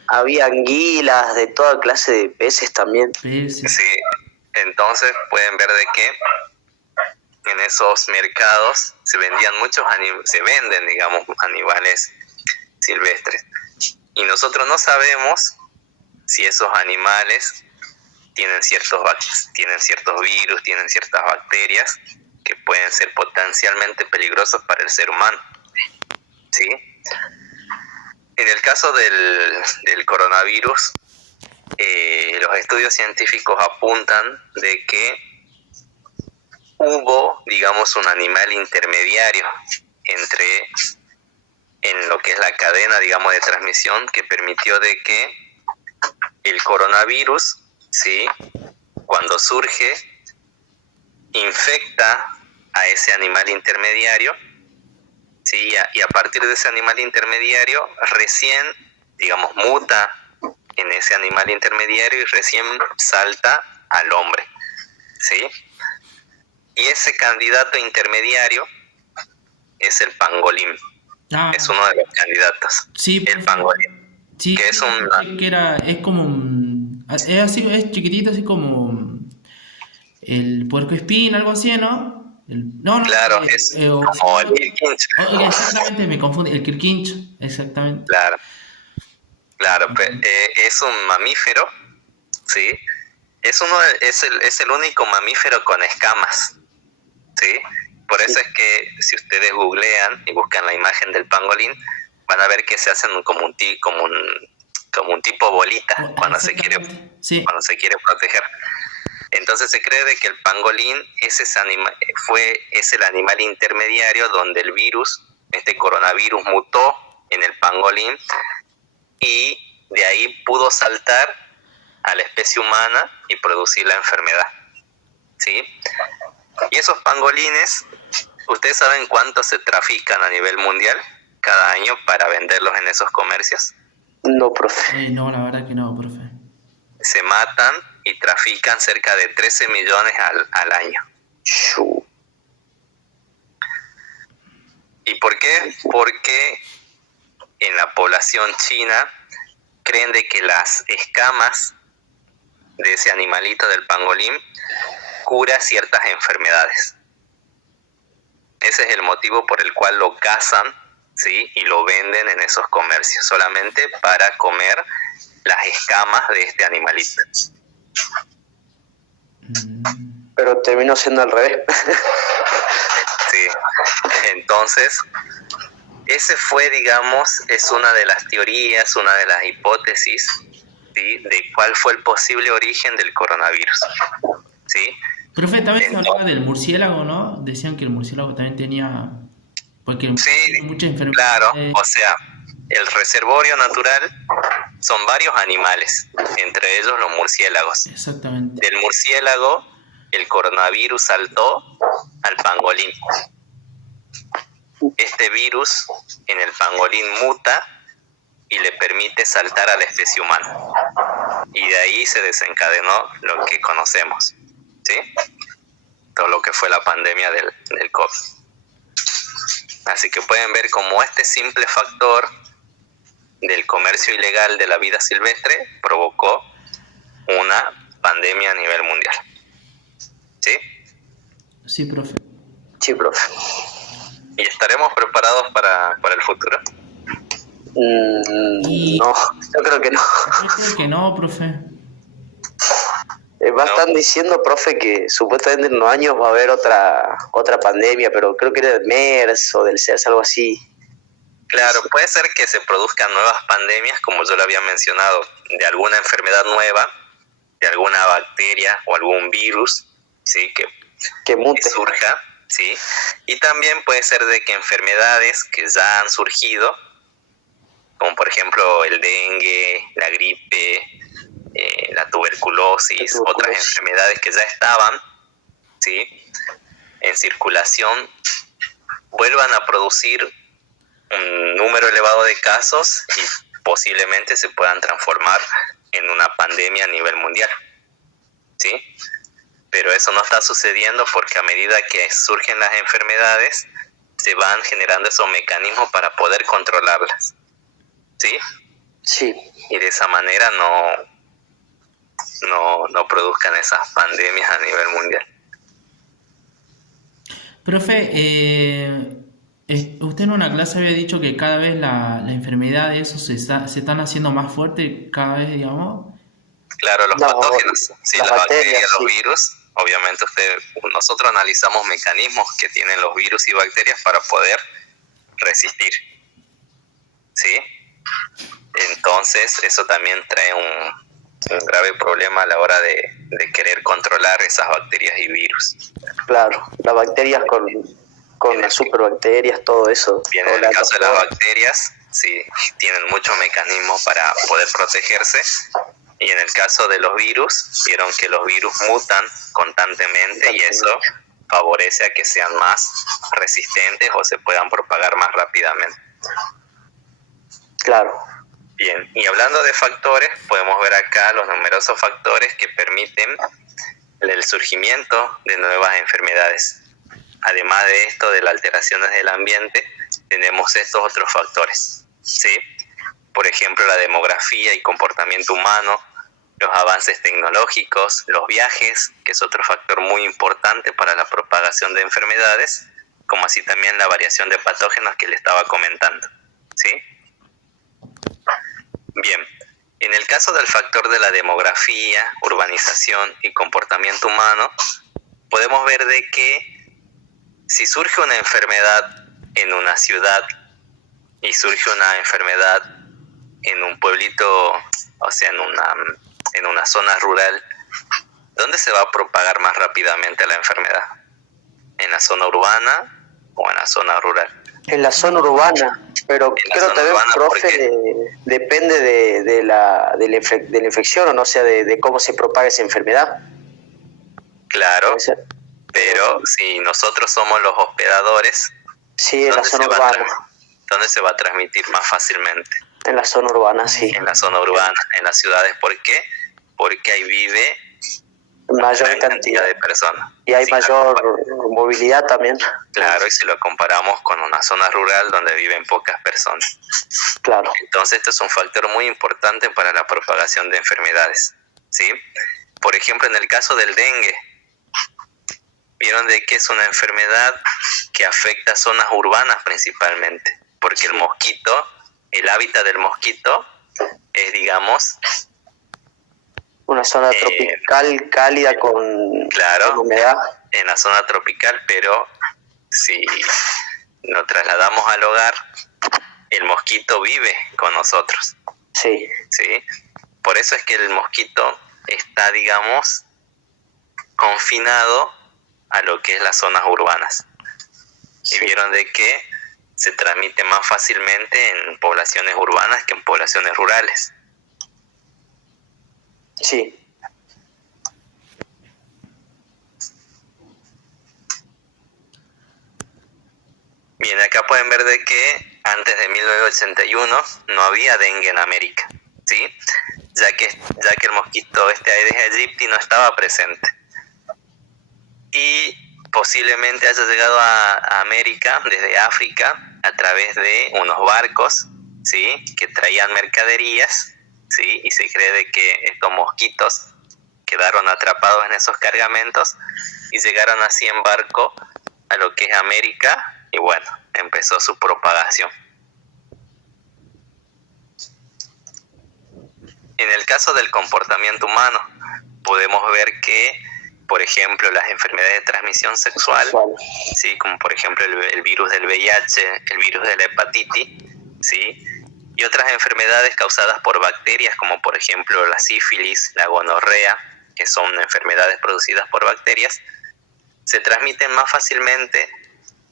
había anguilas, de toda clase de peces también. peces. Sí, entonces pueden ver de que en esos mercados se venden, digamos, animales silvestres. Y nosotros no sabemos si esos animales tienen ciertos virus, tienen ciertas bacterias que pueden ser potencialmente peligrosos para el ser humano, ¿sí? En el caso del coronavirus, los estudios científicos apuntan de que hubo, digamos, un animal intermediario en lo que es la cadena, digamos, de transmisión, que permitió de que el coronavirus, ¿sí?, cuando surge, infecta a ese animal intermediario, ¿sí? Y a partir de ese animal intermediario, recién, digamos, muta en ese animal intermediario y recién salta al hombre, ¿sí? Y ese candidato intermediario es el pangolín. Es uno de los candidatos. Sí, el pangolín. Sí, que es es como es así, es chiquitito, así como el puercoespín, algo así, ¿no? Claro, es como el quirquincho. Exactamente, me confundí, el quirquincho, exactamente. Claro, es un mamífero, ¿sí? Es el único mamífero con escamas, ¿sí? Por eso es que si ustedes googlean y buscan la imagen del pangolín, van a ver que se hacen como un tipo bolita cuando se quiere proteger. Entonces se cree de que el pangolín es el animal intermediario donde el virus, este coronavirus, mutó en el pangolín y de ahí pudo saltar a la especie humana y producir la enfermedad, ¿sí? Y esos pangolines ¿Ustedes saben cuánto se trafican a nivel mundial cada año para venderlos en esos comercios? No, profe. No, la verdad que no, profe. Se matan y trafican cerca de 13 millones al año. Chu. ¿Y por qué? Porque en la población china creen de que las escamas de ese animalito del pangolín cura ciertas enfermedades. Ese es el motivo por el cual lo cazan, ¿sí? Y lo venden en esos comercios, solamente para comer las escamas de este animalito. Pero terminó siendo al revés. Sí, entonces, ese fue, digamos, es una de las teorías, una de las hipótesis, ¿sí? De cuál fue el posible origen del coronavirus, ¿sí? Profe, también se hablaba del murciélago, ¿no? Decían que el murciélago también tenía... Porque Sí, tiene muchas enfermedades. claro, o sea, el reservorio natural son varios animales, entre ellos los murciélagos. Exactamente. Del murciélago, el coronavirus saltó al pangolín. Este virus en el pangolín muta y le permite saltar a la especie humana. Y de ahí se desencadenó lo que conocemos, ¿sí? Todo lo que fue la pandemia del COVID. Así que pueden ver cómo este simple factor del comercio ilegal de la vida silvestre provocó una pandemia a nivel mundial. ¿Sí? Sí, profe. Sí, profe. ¿Y estaremos preparados para el futuro? No, yo creo que no. Yo creo que no, profe. Están diciendo, profe, que supuestamente en unos años va a haber otra pandemia, pero creo que era del MERS o del SARS, algo así. Claro, puede ser que se produzcan nuevas pandemias, como yo lo había mencionado, de alguna enfermedad nueva, de alguna bacteria o algún virus, ¿sí? que mute. surja, ¿sí? Y también puede ser de que enfermedades que ya han surgido, como por ejemplo el dengue, la gripe, la tuberculosis, otras enfermedades que ya estaban, ¿sí? En circulación, vuelvan a producir un número elevado de casos y posiblemente se puedan transformar en una pandemia a nivel mundial, ¿sí? Pero eso no está sucediendo porque a medida que surgen las enfermedades se van generando esos mecanismos para poder controlarlas, ¿sí? Sí. Y de esa manera no produzcan esas pandemias a nivel mundial. Profe, usted en una clase había dicho que cada vez la enfermedad de eso se están haciendo más fuerte, cada vez, digamos. Claro, los patógenos, sí, las bacterias, sí. los virus. Obviamente nosotros analizamos mecanismos que tienen los virus y bacterias para poder resistir, ¿sí? Entonces eso también trae un grave problema a la hora de querer controlar esas bacterias y virus. Claro, las bacterias con las superbacterias, todo eso. Bien, en el caso de las bacterias, sí, tienen muchos mecanismos para poder protegerse. Y en el caso de los virus, vieron que los virus mutan constantemente y eso favorece a que sean más resistentes o se puedan propagar más rápidamente. Claro. Bien, y hablando de factores, podemos ver acá los numerosos factores que permiten el surgimiento de nuevas enfermedades. Además de esto, de las alteraciones del ambiente, tenemos estos otros factores, ¿sí? Por ejemplo, la demografía y comportamiento humano, los avances tecnológicos, los viajes, que es otro factor muy importante para la propagación de enfermedades, como así también la variación de patógenos que le estaba comentando, ¿sí? Bien, en el caso del factor de la demografía, urbanización y comportamiento humano, podemos ver de que si surge una enfermedad en una ciudad y surge una enfermedad en un pueblito, o sea, en una zona rural, ¿dónde se va a propagar más rápidamente la enfermedad? ¿En la zona urbana o en la zona rural? En la zona urbana, pero creo también, profe, depende de la infección, o no sea, de cómo se propaga esa enfermedad. Claro, Pero si nosotros somos los hospedadores, Sí, en la ¿dónde zona se va a urbana. ¿dónde se va a transmitir más fácilmente? En la zona urbana, sí. En la zona urbana, en las ciudades. ¿Por qué? Porque ahí vive Mayor gran cantidad de personas. Y hay Si la mayor movilidad también. Claro, y si lo comparamos con una zona rural donde viven pocas personas. Claro. Entonces, esto es un factor muy importante para la propagación de enfermedades, ¿sí? Por ejemplo, en el caso del dengue, vieron de que es una enfermedad que afecta a zonas urbanas principalmente, porque el mosquito, el hábitat del mosquito es, digamos, Una zona tropical, cálida, con humedad. En la zona tropical, pero si nos trasladamos al hogar, el mosquito vive con nosotros. Sí. ¿Sí? Por eso es que el mosquito está, digamos, confinado a lo que es las zonas urbanas. Sí. Y vieron de que se transmite más fácilmente en poblaciones urbanas que en poblaciones rurales. Sí. Bien, acá pueden ver de que antes de 1981 no había dengue en América, ¿sí? Ya que el mosquito Aedes aegypti no estaba presente. Y posiblemente haya llegado a América desde África a través de unos barcos, ¿sí? Que traían mercaderías, ¿sí? Y se cree de que estos mosquitos quedaron atrapados en esos cargamentos y llegaron así en barco a lo que es América. Y bueno, empezó su propagación. En el caso del comportamiento humano, podemos ver que, por ejemplo, las enfermedades de transmisión sexual, ¿sí? Como por ejemplo el virus del VIH, el virus de la hepatitis, ¿sí? Y otras enfermedades causadas por bacterias, como por ejemplo la sífilis, la gonorrea, que son enfermedades producidas por bacterias, se transmiten más fácilmente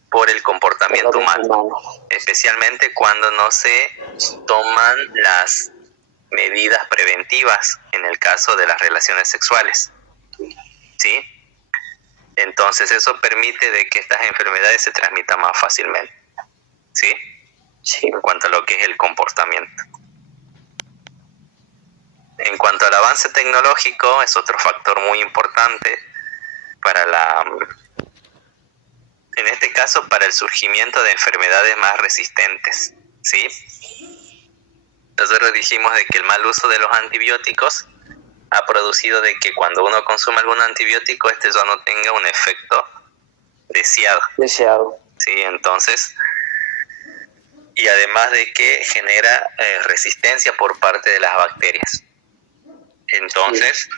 por el comportamiento humano, especialmente cuando no se toman las medidas preventivas en el caso de las relaciones sexuales, ¿sí? Entonces eso permite de que estas enfermedades se transmitan más fácilmente, ¿sí? Sí. En cuanto a lo que es el comportamiento. En cuanto al avance tecnológico, es otro factor muy importante para en este caso, para el surgimiento de enfermedades más resistentes, ¿sí? Nosotros dijimos de que el mal uso de los antibióticos ha producido de que cuando uno consume algún antibiótico, este ya no tenga un efecto deseado. Sí, entonces, y además de que genera resistencia por parte de las bacterias. Entonces,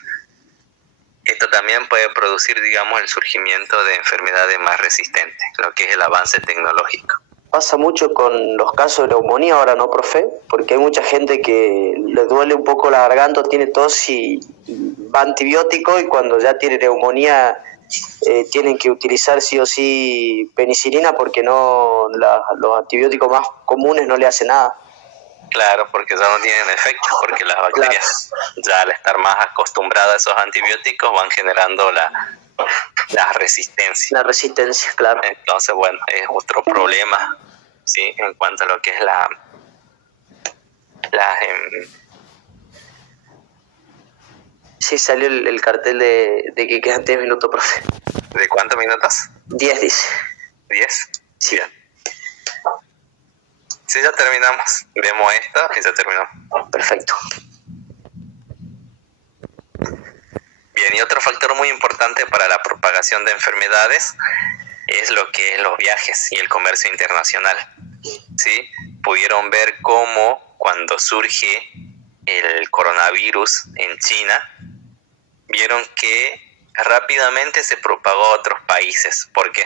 esto también puede producir, digamos, el surgimiento de enfermedades más resistentes, lo que es el avance tecnológico. Pasa mucho con los casos de neumonía ahora, ¿no, profe? Porque hay mucha gente que le duele un poco la garganta, tiene tos y va antibiótico, y cuando ya tiene neumonía tienen que utilizar sí o sí penicilina, porque los antibióticos más comunes no le hacen nada. Claro, porque ya no tienen efecto, porque las bacterias, ya al estar más acostumbradas a esos antibióticos, van generando la resistencia. La resistencia, claro. Entonces, bueno, es otro problema, ¿sí? En cuanto a lo que es Sí, salió el cartel de que quedan 10 minutos, profe. ¿De cuántos minutos? 10 dice. ¿10? Sí. Bien. Sí, ya terminamos. Vemos esto y ya terminamos. Perfecto. Bien, y otro factor muy importante para la propagación de enfermedades es lo que es los viajes y el comercio internacional, ¿sí? Pudieron ver cómo cuando surge el coronavirus en China, vieron que rápidamente se propagó a otros países. ¿Por qué?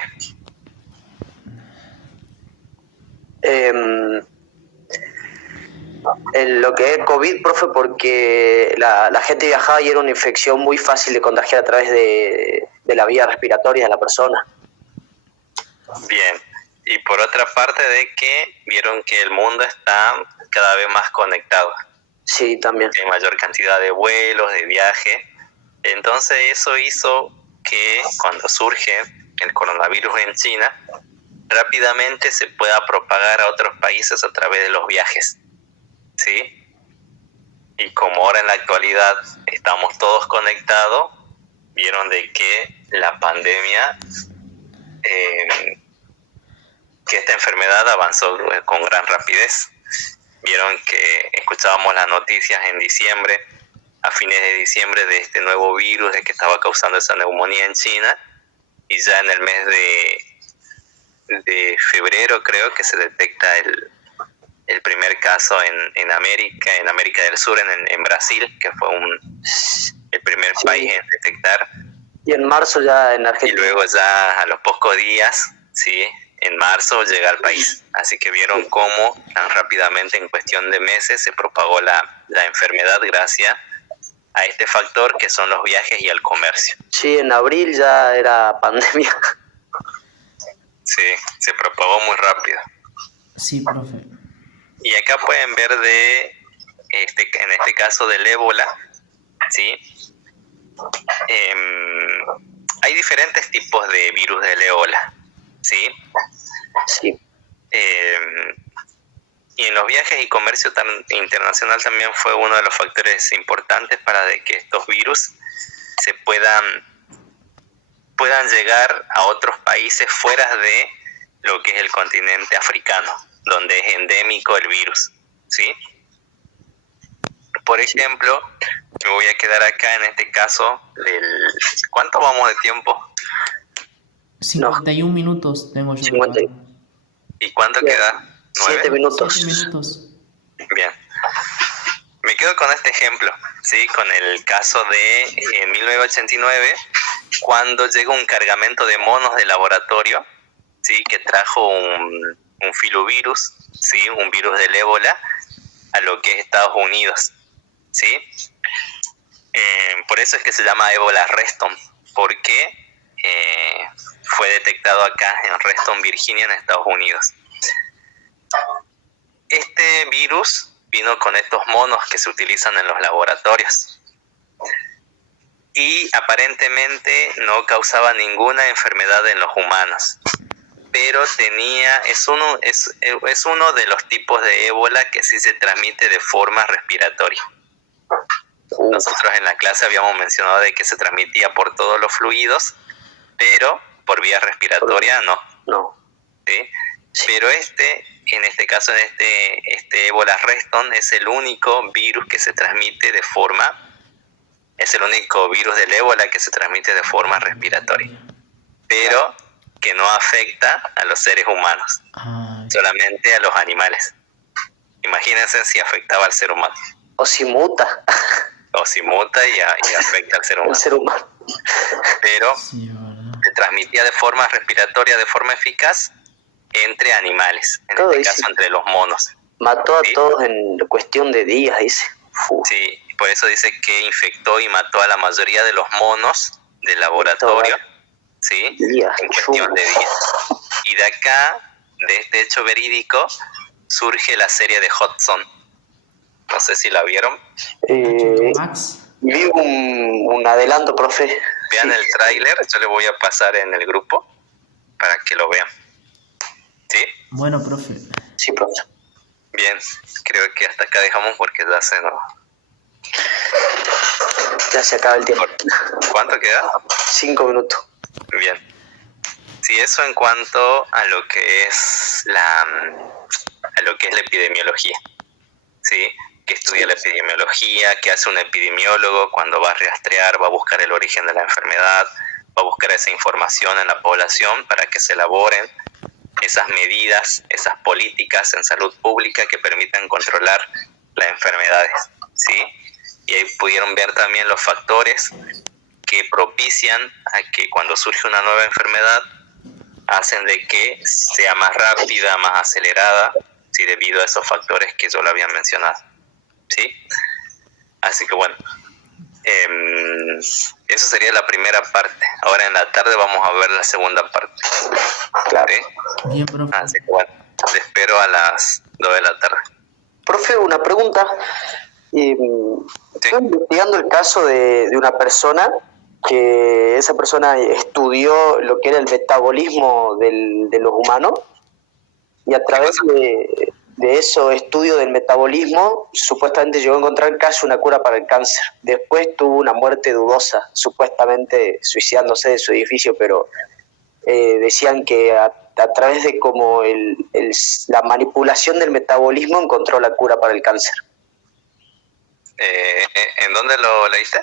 Lo que es COVID, profe, porque la gente viajaba y era una infección muy fácil de contagiar a través de la vía respiratoria de la persona. Bien, y por otra parte de que vieron que el mundo está cada vez más conectado. Sí, también. Hay mayor cantidad de vuelos, de viajes. Entonces eso hizo que cuando surge el coronavirus en China, rápidamente se pueda propagar a otros países a través de los viajes, ¿sí? Y como ahora en la actualidad estamos todos conectados, vieron de que la pandemia, que esta enfermedad avanzó con gran rapidez. Vieron que escuchábamos las noticias en diciembre, a fines de diciembre, de este nuevo virus de que estaba causando esa neumonía en China, y ya en el mes de febrero creo que se detecta el primer caso en América del Sur, en Brasil, que fue el primer país en detectar. Y en marzo ya en Argentina. Y luego ya a los pocos días, sí, en marzo llega al país. Así que vieron cómo tan rápidamente, en cuestión de meses, se propagó la enfermedad gracias a este factor que son los viajes y el comercio. Sí, en abril ya era pandemia. Sí, se propagó muy rápido. Sí, profe. Y acá pueden ver en este caso del ébola, ¿sí? Hay diferentes tipos de virus del ébola, ¿sí? Sí. Y en los viajes y comercio internacional también fue uno de los factores importantes para de que estos virus se puedan llegar a otros países fuera de lo que es el continente africano, donde es endémico el virus, ¿sí? Por ejemplo, me voy a quedar acá en este caso ¿cuánto vamos de tiempo? 51 minutos tengo yo. 50. ¿Y cuánto queda? 7 minutos. 7 minutos. Bien. Me quedo con este ejemplo, ¿sí? Con el caso de en 1989, cuando llegó un cargamento de monos de laboratorio, ¿sí? Que trajo un filovirus, ¿sí? Un virus del ébola a lo que es Estados Unidos, ¿sí? Por eso es que se llama ébola Reston, porque fue detectado acá en Reston, Virginia, en Estados Unidos. Este virus vino con estos monos que se utilizan en los laboratorios y aparentemente no causaba ninguna enfermedad en los humanos, pero es uno de los tipos de ébola que sí se transmite de forma respiratoria. Nosotros en la clase habíamos mencionado de que se transmitía por todos los fluidos, pero por vía respiratoria no. ¿Sí? Pero en este caso, este ébola Reston es el único virus que se transmite es el único virus del ébola que se transmite de forma respiratoria, pero que no afecta a los seres humanos, solamente a los animales. Imagínense si afectaba al ser humano. O si muta. O si muta y afecta al ser humano. El ser humano. Pero Sí, se transmitía de forma respiratoria, de forma eficaz, entre animales, en Todo este dice. caso entre los monos. Mató a ¿Sí? todos en cuestión de días, dice. Sí, por eso dice que infectó y mató a la mayoría de los monos del laboratorio, ¿sí? Días. En cuestión de días. Y de acá, de este hecho verídico, surge la serie de Hudson. No sé si la vieron. Max. Vi un adelanto, profe. Vean el tráiler, yo le voy a pasar en el grupo para que lo vean. ¿Sí? Bueno, profe. Sí, profe. Bien, creo que hasta acá dejamos porque ya se nos... Ya se acaba el tiempo. ¿Cuánto queda? 5 minutos. Bien. Sí, eso en cuanto a lo que es la epidemiología. ¿Sí? Que estudia la epidemiología, que hace un epidemiólogo cuando va a rastrear, va a buscar el origen de la enfermedad, va a buscar esa información en la población para que se elaboren esas medidas, esas políticas en salud pública que permitan controlar las enfermedades, ¿sí? Y ahí pudieron ver también los factores que propician a que cuando surge una nueva enfermedad hacen de que sea más rápida, más acelerada, ¿sí? Debido a esos factores que yo lo había mencionado, ¿sí? Así que bueno, eso sería la primera parte. Ahora en la tarde vamos a ver la segunda parte. Claro. ¿Sí? Bien, profe. Así que bueno, te espero a las 2 de la tarde. Profe, una pregunta. Sí. Estoy investigando el caso de una persona que esa persona estudió lo que era el metabolismo de los humanos y a través de esos estudios del metabolismo supuestamente llegó a encontrar casi una cura para el cáncer. Después tuvo una muerte dudosa, supuestamente suicidándose de su edificio, pero decían que a través de como la manipulación del metabolismo encontró la cura para el cáncer. ¿En dónde lo leíste?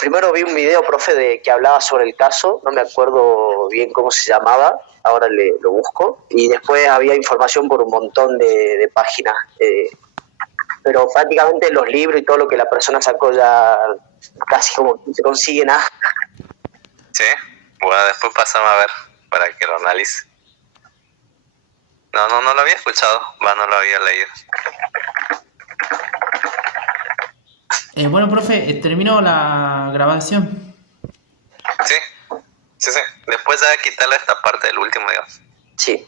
Primero vi un video, profe, que hablaba sobre el caso, no me acuerdo bien cómo se llamaba, ahora lo busco, y después había información por un montón de páginas, pero prácticamente los libros y todo lo que la persona sacó ya casi como se consigue nada. Sí, bueno, después pasame a ver para que lo analice. No lo había escuchado, no lo había leído. Bueno, profe, terminó la grabación. Sí. Después ya quitarle esta parte del último, digamos. Sí.